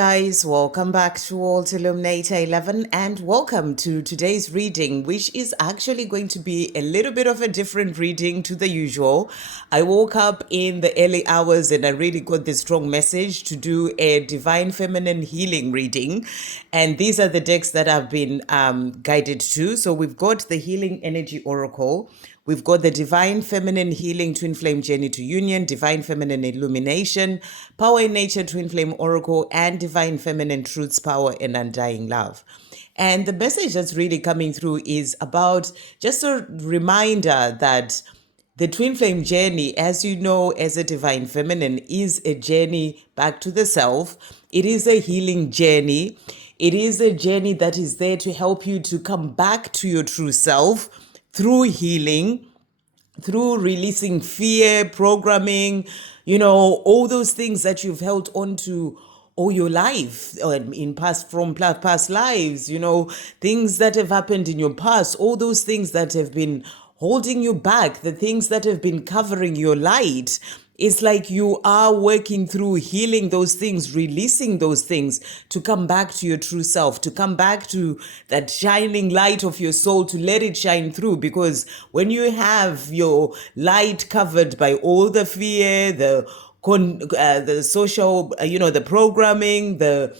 Guys, welcome back to Illuminator11 and welcome to today's reading, which is actually going to be a little bit of a different reading to the usual. I woke up in the early hours and I really got this strong message to do a divine feminine healing reading. And these are the decks that I've been guided to. So we've got the Healing Energy Oracle. We've got the Divine Feminine Healing Twin Flame Journey to Union, Divine Feminine Illumination, Power in Nature Twin Flame Oracle, and Divine Feminine Truths, Power, and Undying Love. And the message that's really coming through is about just a reminder that the twin flame journey, as you know, as a divine feminine, is a journey back to the self. It is a healing journey. It is a journey that is there to help you to come back to your true self through healing, through releasing fear, programming, all those things that you've held on to all your life from past lives, things that have happened in your past, all those things that have been holding you back, the things that have been covering your light. It's like you are working through healing those things, releasing those things to come back to your true self, to come back to that shining light of your soul, to let it shine through. Because when you have your light covered by all the fear, the social, the programming, the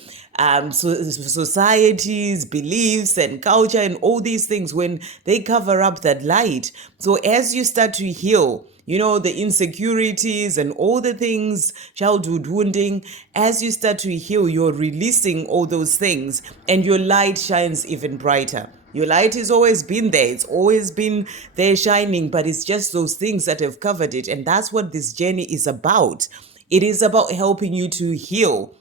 societies, beliefs, and culture, and all these things, when they cover up that light. So as you start to heal, the insecurities and all the things, childhood wounding, as you start to heal, you're releasing all those things and your light shines even brighter. Your light has always been there. It's always been there shining, but it's just those things that have covered it. And that's what this journey is about. It is about helping you to heal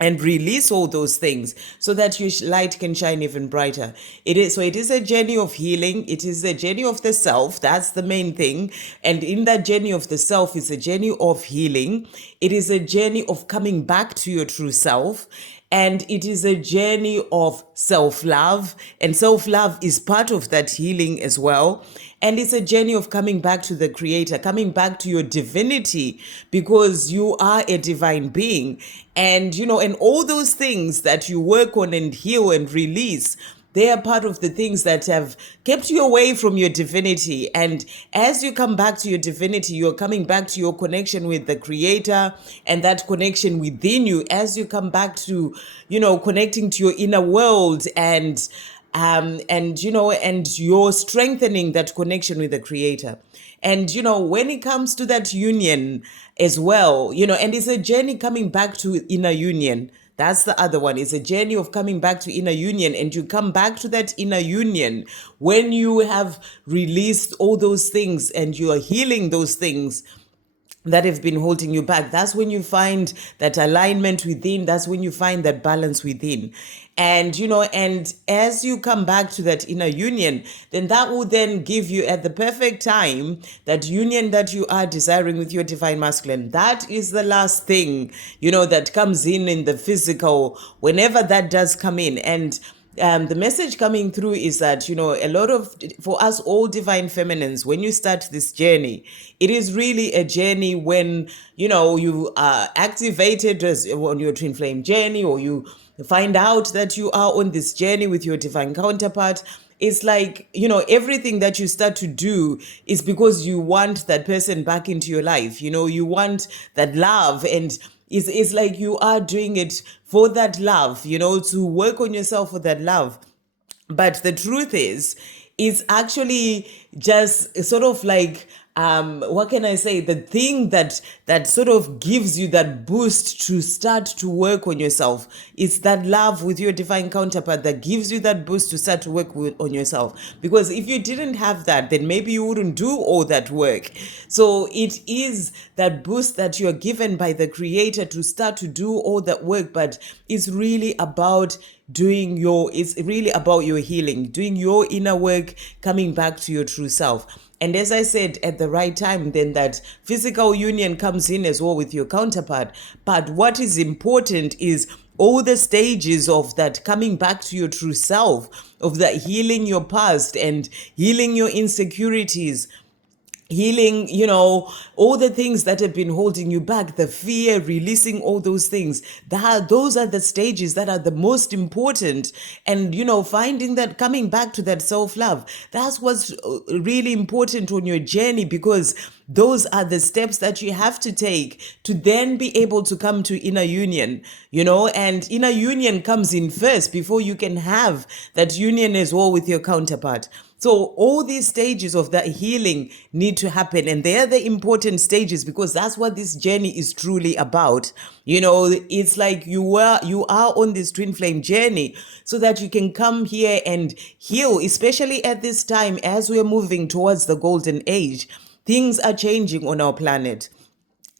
and release all those things so that your light can shine even brighter. It is a journey of healing. It is a journey of the self. That's the main thing. And in that journey of the self, it's a journey of healing. It is a journey of coming back to your true self. And it is a journey of self-love. And self-love is part of that healing as well. And it's a journey of coming back to the Creator, coming back to your divinity, because you are a divine being. And, and all those things that you work on and heal and release, they are part of the things that have kept you away from your divinity. And as you come back to your divinity, you're coming back to your connection with the Creator and that connection within you. As you come back to, connecting to your inner world and you're strengthening that connection with the Creator. And, when it comes to that union as well, and it's a journey coming back to inner union. That's the other one. It's a journey of coming back to inner union. And you come back to that inner union when you have released all those things and you are healing those things that have been holding you back. That's when you find that alignment within. That's when you find that balance within. And, and as you come back to that inner union, then that will then give you at the perfect time that union that you are desiring with your divine masculine. That is the last thing, that comes in the physical, whenever that does come in. And the message coming through is that, for us all divine feminines, when you start this journey, it is really a journey when, you are activated on your twin flame journey, or you find out that you are on this journey with your divine counterpart. It's like, everything that you start to do is because you want that person back into your life. You want that love, and it's like you are doing it for that love, to work on yourself for that love. But the truth is, it's actually just sort of like, what can I say? The thing that sort of gives you that boost to start to work on yourself. It's that love with your divine counterpart that gives you that boost to start to work on yourself. Because if you didn't have that, then maybe you wouldn't do all that work. So it is that boost that you're given by the Creator to start to do all that work. But it's really about it's really about your healing, doing your inner work, coming back to your true self. And as I said, at the right time, then that physical union comes in as well with your counterpart. But what is important is all the stages of that coming back to your true self, of that healing your past and healing your insecurities, healing, all the things that have been holding you back, the fear, releasing all those things. Those are the stages that are the most important. And, finding that, coming back to that self-love, that's what's really important on your journey, because those are the steps that you have to take to then be able to come to inner union, and inner union comes in first before you can have that union as well with your counterpart. So all these stages of that healing need to happen, and they're the important stages, because that's what this journey is truly about. It's like you are on this twin flame journey so that you can come here and heal, especially at this time as we're moving towards the golden age. Things are changing on our planet.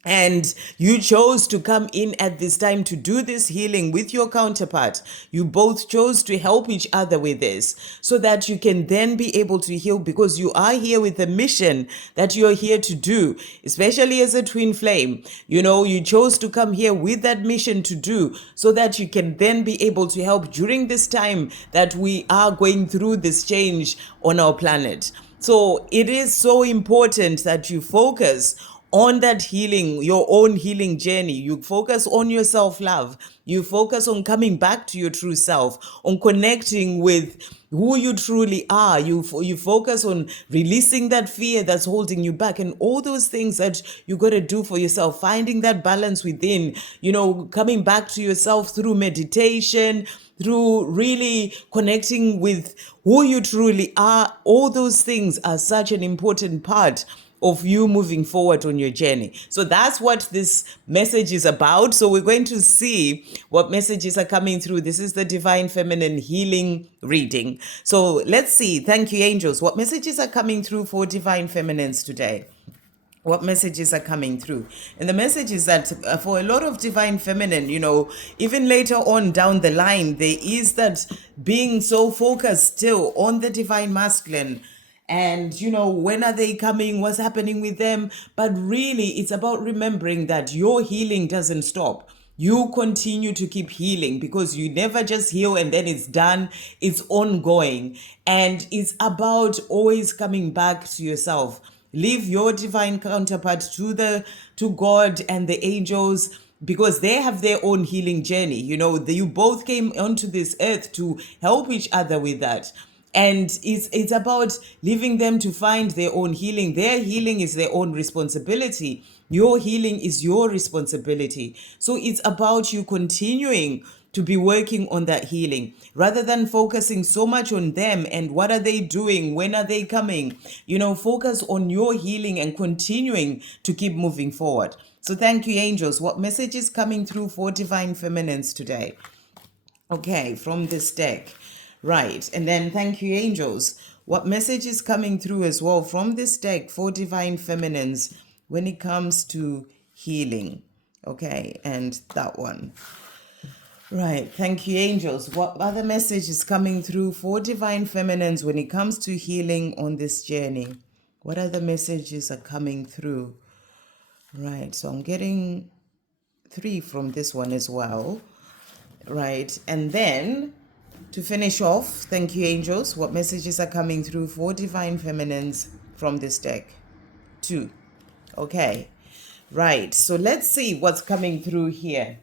And you chose to come in at this time to do this healing with your counterpart. You both chose to help each other with this so that you can then be able to heal, because you are here with a mission that you're here to do, especially as a twin flame. You chose to come here with that mission to do so that you can then be able to help during this time that we are going through this change on our planet. So it is so important that you focus on that healing, your own healing journey. You focus on your self-love. You focus on coming back to your true self, on connecting with who you truly are. You focus on releasing that fear that's holding you back, and all those things that you got to do for yourself, finding that balance within, coming back to yourself through meditation, through really connecting with who you truly are. All those things are such an important part of you moving forward on your journey. So that's what this message is about. So we're going to see what messages are coming through. This is the Divine Feminine Healing reading. So let's see. Thank you, angels. What messages are coming through for Divine Feminines today? What messages are coming through? And the message is that for a lot of Divine Feminine, even later on down the line, there is that being so focused still on the Divine Masculine. And, when are they coming? What's happening with them? But really, it's about remembering that your healing doesn't stop. You continue to keep healing, because you never just heal and then it's done. It's ongoing. And it's about always coming back to yourself. Leave your divine counterpart to God and the angels, because they have their own healing journey. You both came onto this earth to help each other with that. And it's about leaving them to find their own healing. Their healing is their own responsibility. Your healing is your responsibility. So it's about you continuing to be working on that healing rather than focusing so much on them and what are they doing, when are they coming. Focus on your healing and continuing to keep moving forward. So thank you, angels. What message is coming through for Divine Feminines today? Okay, from this deck. Right. And then thank you, angels. What message is coming through as well from this deck for Divine Feminines when it comes to healing? Okay. And that one. Right. Thank you, angels. What other message is coming through for Divine Feminines when it comes to healing on this journey? What other messages are coming through? Right. So I'm getting 3 from this one as well. Right. And then to finish off, thank you, angels. What messages are coming through for Divine Feminines from this deck? 2. Okay. Right. So let's see what's coming through here.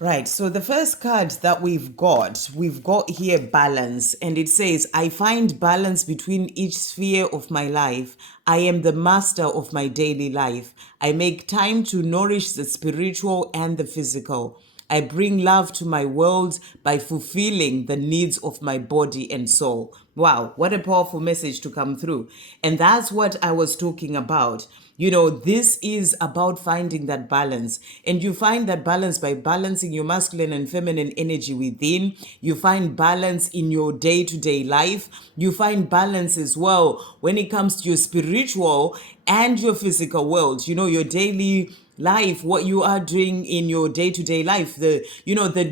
Right. So the first card that we've got here balance. And it says, I find balance between each sphere of my life. I am the master of my daily life. I make time to nourish the spiritual and the physical. I bring love to my world by fulfilling the needs of my body and soul. Wow, what a powerful message to come through. And that's what I was talking about. This is about finding that balance. And you find that balance by balancing your masculine and feminine energy within. You find balance in your day-to-day life. You find balance as well when it comes to your spiritual and your physical world. Your daily life, what you are doing in your day-to-day life, the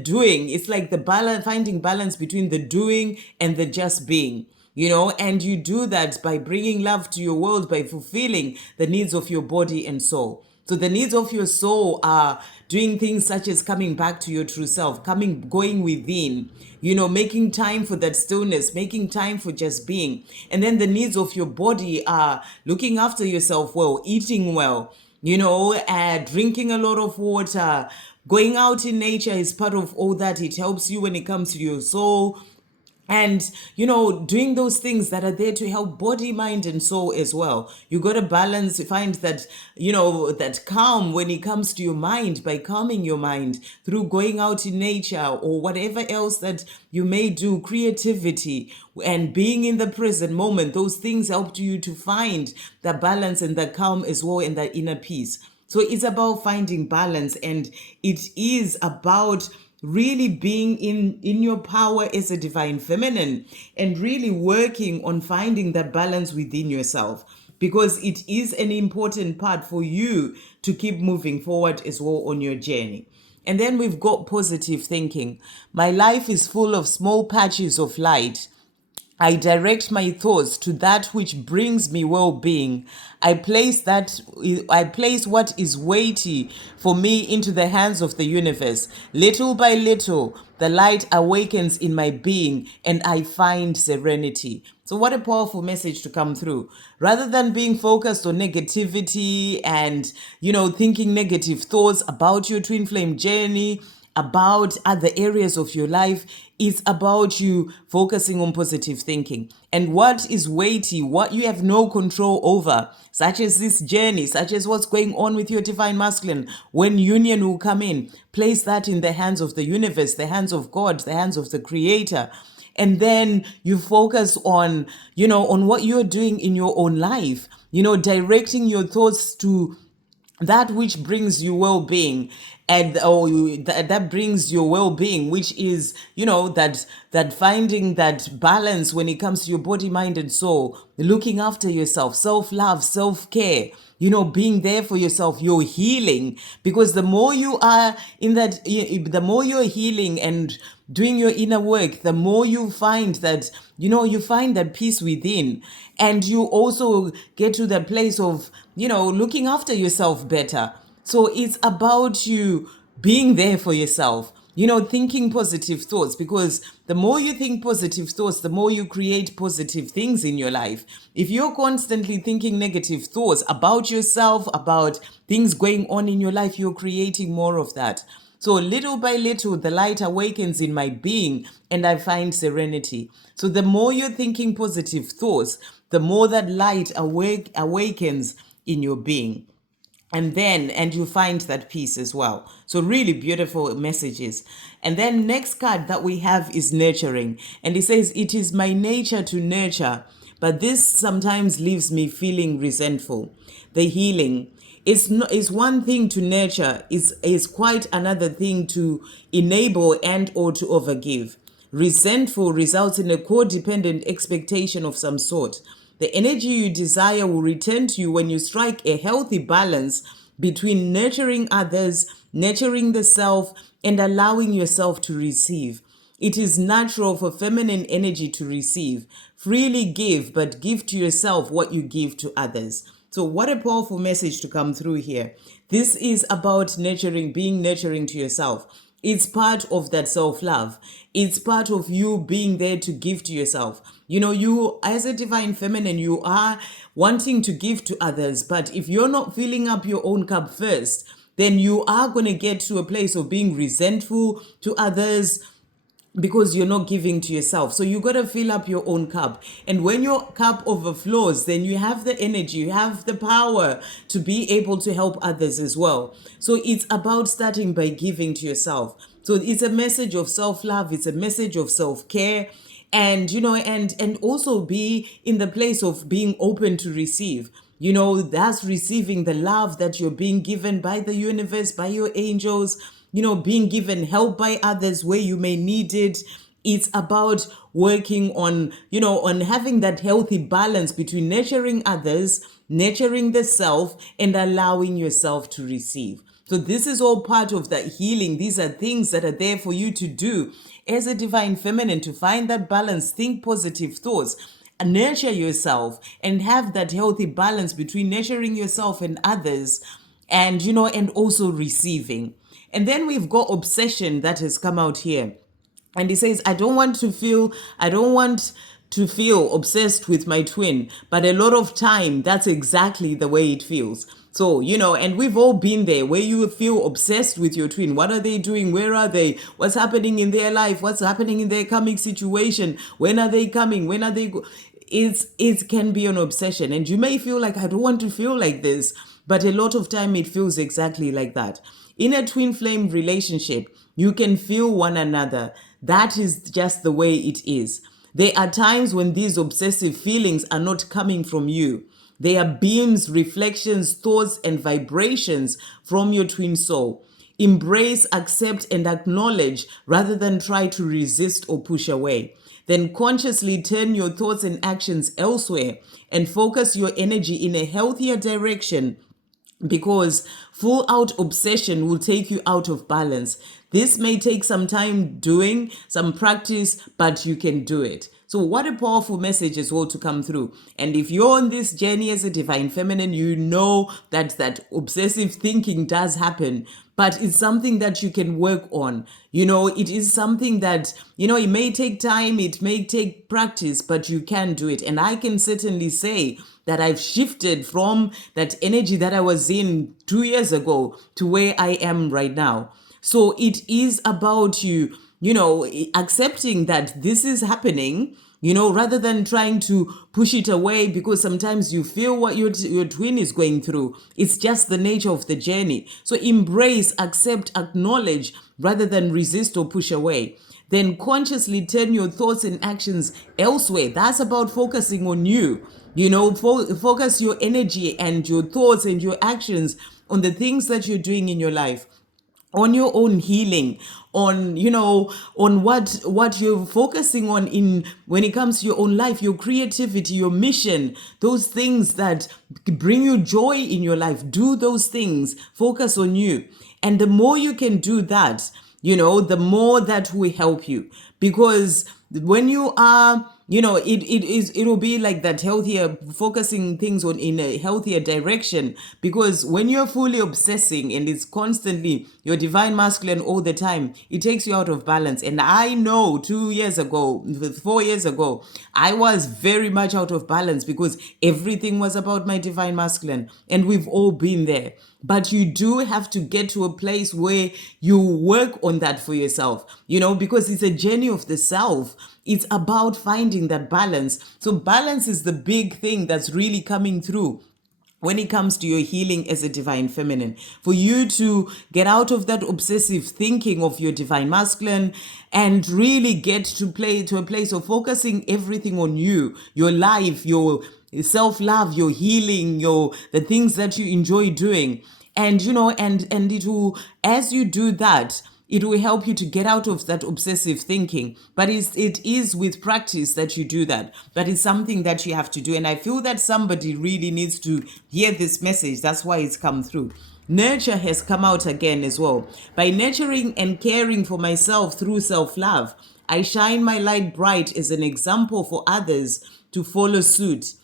doing. It's like the balance, finding balance between the doing and the just being. And you do that by bringing love to your world, by fulfilling the needs of your body and soul. So the needs of your soul are doing things such as coming back to your true self, going within, making time for that stillness, making time for just being. And then the needs of your body are looking after yourself well, eating well, drinking a lot of water, going out in nature is part of all that. It helps you when it comes to your soul, and doing those things that are there to help body, mind, and soul as well. You got to balance, find that that calm when it comes to your mind, by calming your mind through going out in nature or whatever else that you may do, creativity and being in the present moment. Those things help you to find the balance and the calm as well, and the inner peace. So it's about finding balance, and it is about really being in your power as a divine feminine, and really working on finding that balance within yourself, because it is an important part for you to keep moving forward as well on your journey. And then we've got positive thinking. My life is full of small patches of light. I direct my thoughts to that which brings me well-being. I place what is weighty for me into the hands of the universe. Little by little, the light awakens in my being and I find serenity. So what a powerful message to come through. Rather than being focused on negativity and, thinking negative thoughts about your twin flame journey, about other areas of your life, it's about you focusing on positive thinking. And what is weighty, what you have no control over, such as this journey, such as what's going on with your divine masculine, when union will come in, place that in the hands of the universe, the hands of God, the hands of the creator. And then you focus on, on what you're doing in your own life, directing your thoughts to that which brings you well-being, and that brings your well-being, which is that finding that balance when it comes to your body, mind, and soul, looking after yourself, self-love, self-care, being there for yourself, your healing. Because the more you are in that, the more you're healing and doing your inner work, the more you find that you find that peace within, and you also get to the place of looking after yourself better. So it's about you being there for yourself, thinking positive thoughts, because the more you think positive thoughts, the more you create positive things in your life. If you're constantly thinking negative thoughts about yourself, about things going on in your life, you're creating more of that. So little by little, the light awakens in my being and I find serenity. So the more you're thinking positive thoughts, the more that light awakens in your being. And you find that peace as well. So really beautiful messages. And then next card that we have is nurturing. And it says, it is my nature to nurture, but this sometimes leaves me feeling resentful. The healing is one thing to nurture, is quite another thing to enable and or to overgive. Resentful results in a codependent expectation of some sort. The energy you desire will return to you when you strike a healthy balance between nurturing others, nurturing the self, and allowing yourself to receive. It is natural for feminine energy to receive. Freely give, but give to yourself what you give to others. So what a powerful message to come through here. This is about nurturing, being nurturing to yourself. It's part of that self-love. It's part of you being there to give to yourself. You as a divine feminine, you are wanting to give to others. But if you're not filling up your own cup first, then you are going to get to a place of being resentful to others, because you're not giving to yourself. So you got to fill up your own cup. And when your cup overflows, then you have the energy, you have the power to be able to help others as well. So it's about starting by giving to yourself. So it's a message of self-love. It's a message of self-care. And, and also be in the place of being open to receive. That's receiving the love that you're being given by the universe, by your angels, being given help by others where you may need it. It's about working on, on having that healthy balance between nurturing others, nurturing the self, and allowing yourself to receive. So this is all part of that healing. These are things that are there for you to do as a divine feminine, to find that balance, think positive thoughts, nurture yourself, and have that healthy balance between nurturing yourself and others, and and also receiving. And then we've got obsession that has come out here. And he says, I don't want to feel obsessed with my twin, but a lot of time that's exactly the way it feels. So, and we've all been there where you feel obsessed with your twin. What are they doing? Where are they? What's happening in their life? What's happening in their coming situation? When are they coming? When are they it can be an obsession, and you may feel like, I don't want to feel like this, but a lot of time it feels exactly like that. In a twin flame relationship, you can feel one another. That is just the way it is. There are times when these obsessive feelings are not coming from you. They are beams, reflections, thoughts, and vibrations from your twin soul. Embrace, accept, and acknowledge rather than try to resist or push away. Then consciously turn your thoughts and actions elsewhere and focus your energy in a healthier direction, because full out obsession will take you out of balance. This may take some time doing, some practice, but you can do it. So what a powerful message as well to come through. And if you're on this journey as a divine feminine, you know that obsessive thinking does happen, but it's something that you can work on. It is something that, it may take time, it may take practice, but you can do it. And I can certainly say that I've shifted from that energy that I was in 2 years ago to where I am right now. So it is about you, accepting that this is happening, rather than trying to push it away, because sometimes you feel what your twin is going through. It's just the nature of the journey. So embrace, accept, acknowledge, rather than resist or push away. Then consciously turn your thoughts and actions elsewhere. That's about focusing on you. Focus your energy and your thoughts and your actions on the things that you're doing in your life, on your own healing, on on what you're focusing on in when it comes to your own life, your creativity, your mission, those things that bring you joy in your life. Do those things, focus on you. And the more you can do that, the more that will help you, because when you are it will be like that, healthier, focusing things on in a healthier direction. Because when you're fully obsessing and it's constantly your divine masculine all the time, it takes you out of balance. And I know 2 years ago, 4 years ago, I was very much out of balance because everything was about my divine masculine, and we've all been there. But you do have to get to a place where you work on that for yourself, because it's a journey of the self. It's about finding that balance. So balance is the big thing that's really coming through when it comes to your healing as a divine feminine, for you to get out of that obsessive thinking of your divine masculine and really get to a place of focusing everything on you, your life, your self-love, your healing, the things that you enjoy doing. And and it will, as you do that, it will help you to get out of that obsessive thinking. But it is with practice that you do that. But it's something that you have to do. And I feel that somebody really needs to hear this message. That's why it's come through. Nurture has come out again as well. By nurturing and caring for myself through self-love, I shine my light bright as an example for others to follow suit,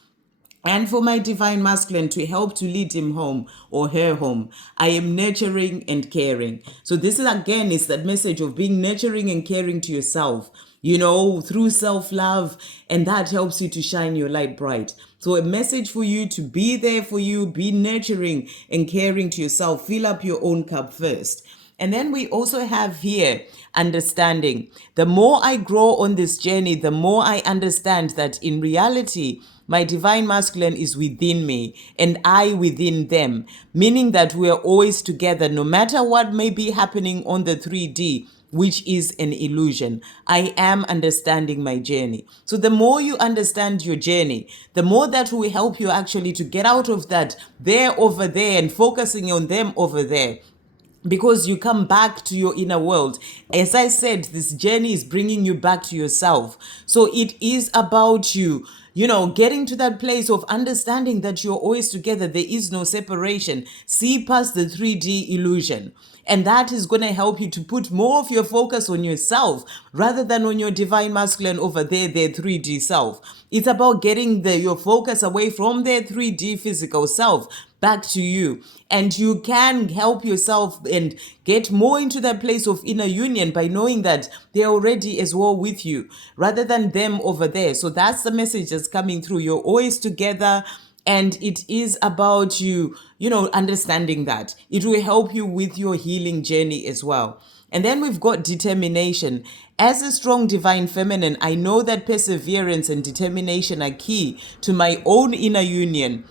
and for my divine masculine to help to lead him home or her home. I am nurturing and caring. So this is, again, is that message of being nurturing and caring to yourself, through self-love, and that helps you to shine your light bright. So a message for you to be there for you, be nurturing and caring to yourself. Fill up your own cup first. And then we also have here understanding. The more I grow on this journey, the more I understand that in reality, my divine masculine is within me and I within them, meaning that we are always together no matter what may be happening on the 3D, which is an illusion. I am understanding my journey. So the more you understand your journey, the more that will help you actually to get out of that there over there and focusing on them over there, because you come back to your inner world. As I said, this journey is bringing you back to yourself. So it is about you, getting to that place of understanding that you're always together. There is no separation. See past the 3D illusion. And that is going to help you to put more of your focus on yourself rather than on your divine masculine over there, their 3D self. It's about getting your focus away from their 3D physical self back to you. And you can help yourself and get more into that place of inner union by knowing that they're already as well with you rather than them over there. So that's the message that's coming through. You're always together. And it is about understanding that. It will help you with your healing journey as well. And then we've got determination. As a strong divine feminine, I know that perseverance and determination are key to my own inner union,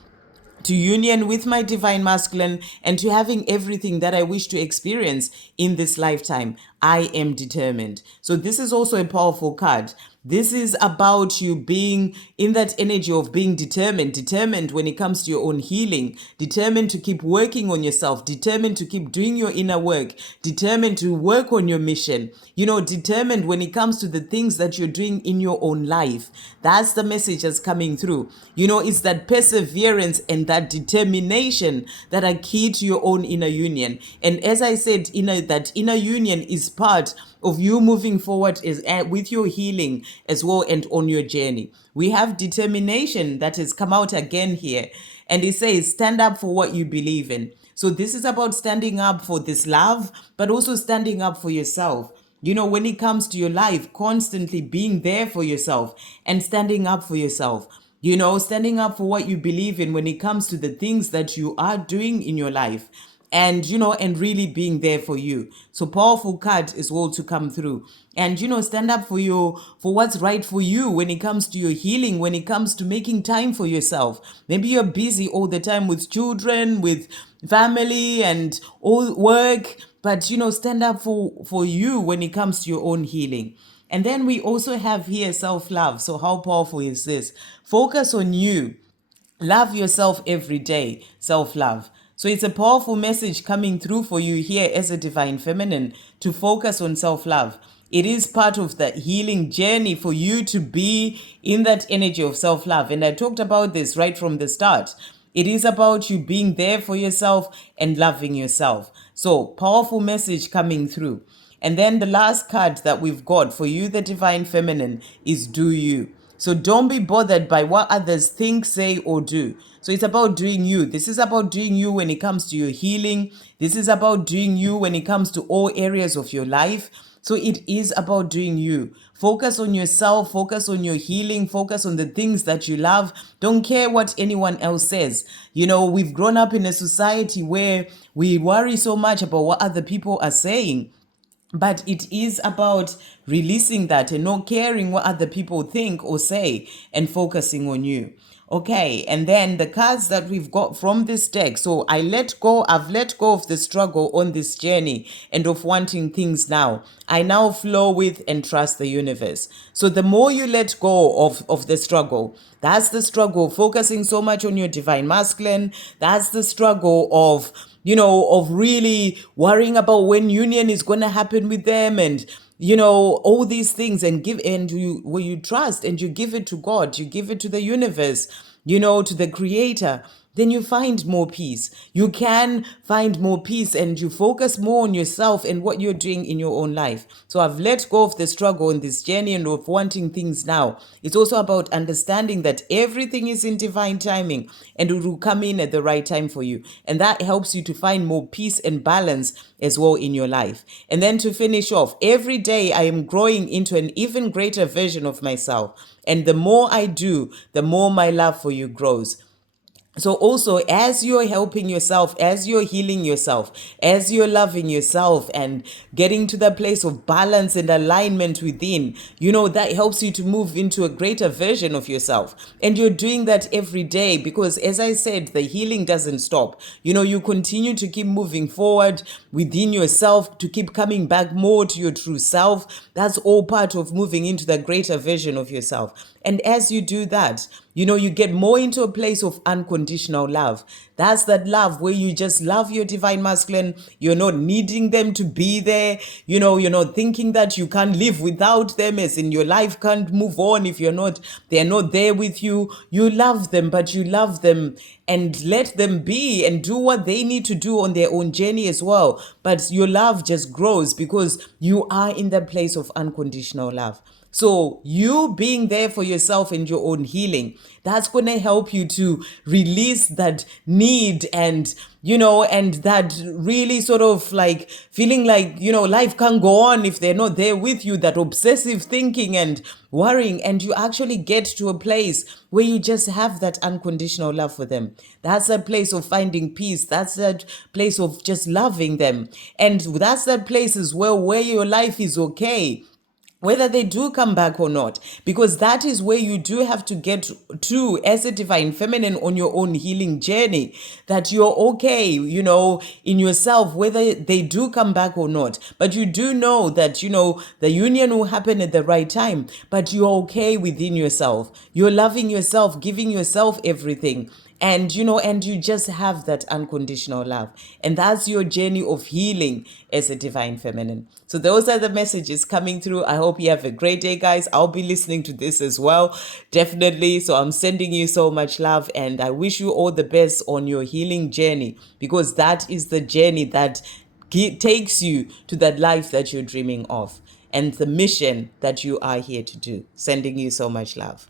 to union with my divine masculine, and to having everything that I wish to experience in this lifetime. I am determined. So this is also a powerful card. This is about you being in that energy of being determined when it comes to your own healing, determined to keep working on yourself, determined to keep doing your inner work, determined to work on your mission, determined when it comes to the things that you're doing in your own life. That's the message that's coming through. It's that perseverance and that determination that are key to your own inner union. And as I said, that inner union is part of you moving forward with your healing as well and on your journey. We have determination that has come out again here. And it says, stand up for what you believe in. So this is about standing up for this love, but also standing up for yourself. When it comes to your life, constantly being there for yourself and standing up for yourself. Standing up for what you believe in when it comes to the things that you are doing in your life. And really being there for you. So powerful card is all to come through. And stand up for what's right for you when it comes to your healing, when it comes to making time for yourself. Maybe you're busy all the time with children, with family and all work, but stand up for you when it comes to your own healing. And then we also have here self-love. So how powerful is this? Focus on you. Love yourself every day. Self-love. So it's a powerful message coming through for you here as a divine feminine to focus on self-love. It is part of the healing journey for you to be in that energy of self-love. And I talked about this right from the start. It is about you being there for yourself and loving yourself. So powerful message coming through. And then the last card that we've got for you, the divine feminine, is do you. So don't be bothered by what others think, say, or do. So it's about doing you. This is about doing you when it comes to your healing. This is about doing you when it comes to all areas of your life. So it is about doing you. Focus on yourself, focus on your healing, focus on the things that you love. Don't care what anyone else says. We've grown up in a society where we worry so much about what other people are saying. But it is about releasing that and not caring what other people think or say and focusing on you. Okay, and then the cards that we've got from this deck. So I've let go of the struggle on this journey and of wanting things now. I now flow with and trust the universe. So the more you let go of the struggle, that's the struggle, focusing so much on your divine masculine. That's the struggle of really worrying about when union is going to happen with them and, all these things, and you trust and you give it to God, you give it to the universe, to the creator, then you find more peace. You can find more peace and you focus more on yourself and what you're doing in your own life. So I've let go of the struggle in this journey and of wanting things now. It's also about understanding that everything is in divine timing and it will come in at the right time for you. And that helps you to find more peace and balance as well in your life. And then to finish off, every day I am growing into an even greater version of myself. And the more I do, the more my love for you grows. So also, as you're helping yourself, as you're healing yourself, as you're loving yourself and getting to that place of balance and alignment within, that helps you to move into a greater version of yourself. And you're doing that every day because, as I said, the healing doesn't stop. You continue to keep moving forward within yourself, to keep coming back more to your true self. That's all part of moving into the greater version of yourself. And as you do that, you get more into a place of unconditional love. That's that love where you just love your divine masculine. You're not needing them to be there. You're not thinking that you can't live without them, as in your life can't move on if they're not there with you. You love them, but you love them and let them be and do what they need to do on their own journey as well. But your love just grows because you are in that place of unconditional love. So you being there for yourself and your own healing, that's going to help you to release that need and, and that really sort of like feeling like, life can't go on if they're not there with you, that obsessive thinking and worrying. And you actually get to a place where you just have that unconditional love for them. That's a place of finding peace. That's that place of just loving them. And that's that place as well where your life is okay, whether they do come back or not, because that is where you do have to get to as a divine feminine on your own healing journey, that you're okay, in yourself, whether they do come back or not. But you do know that, the union will happen at the right time, but you're okay within yourself. You're loving yourself, giving yourself everything. And and you just have that unconditional love, and that's your journey of healing as a divine feminine. So those are the messages coming through. I hope you have a great day, guys. I'll be listening to this as well, definitely. So I'm sending you so much love, and I wish you all the best on your healing journey, because that is the journey that takes you to that life that you're dreaming of and the mission that you are here to do. Sending you so much love.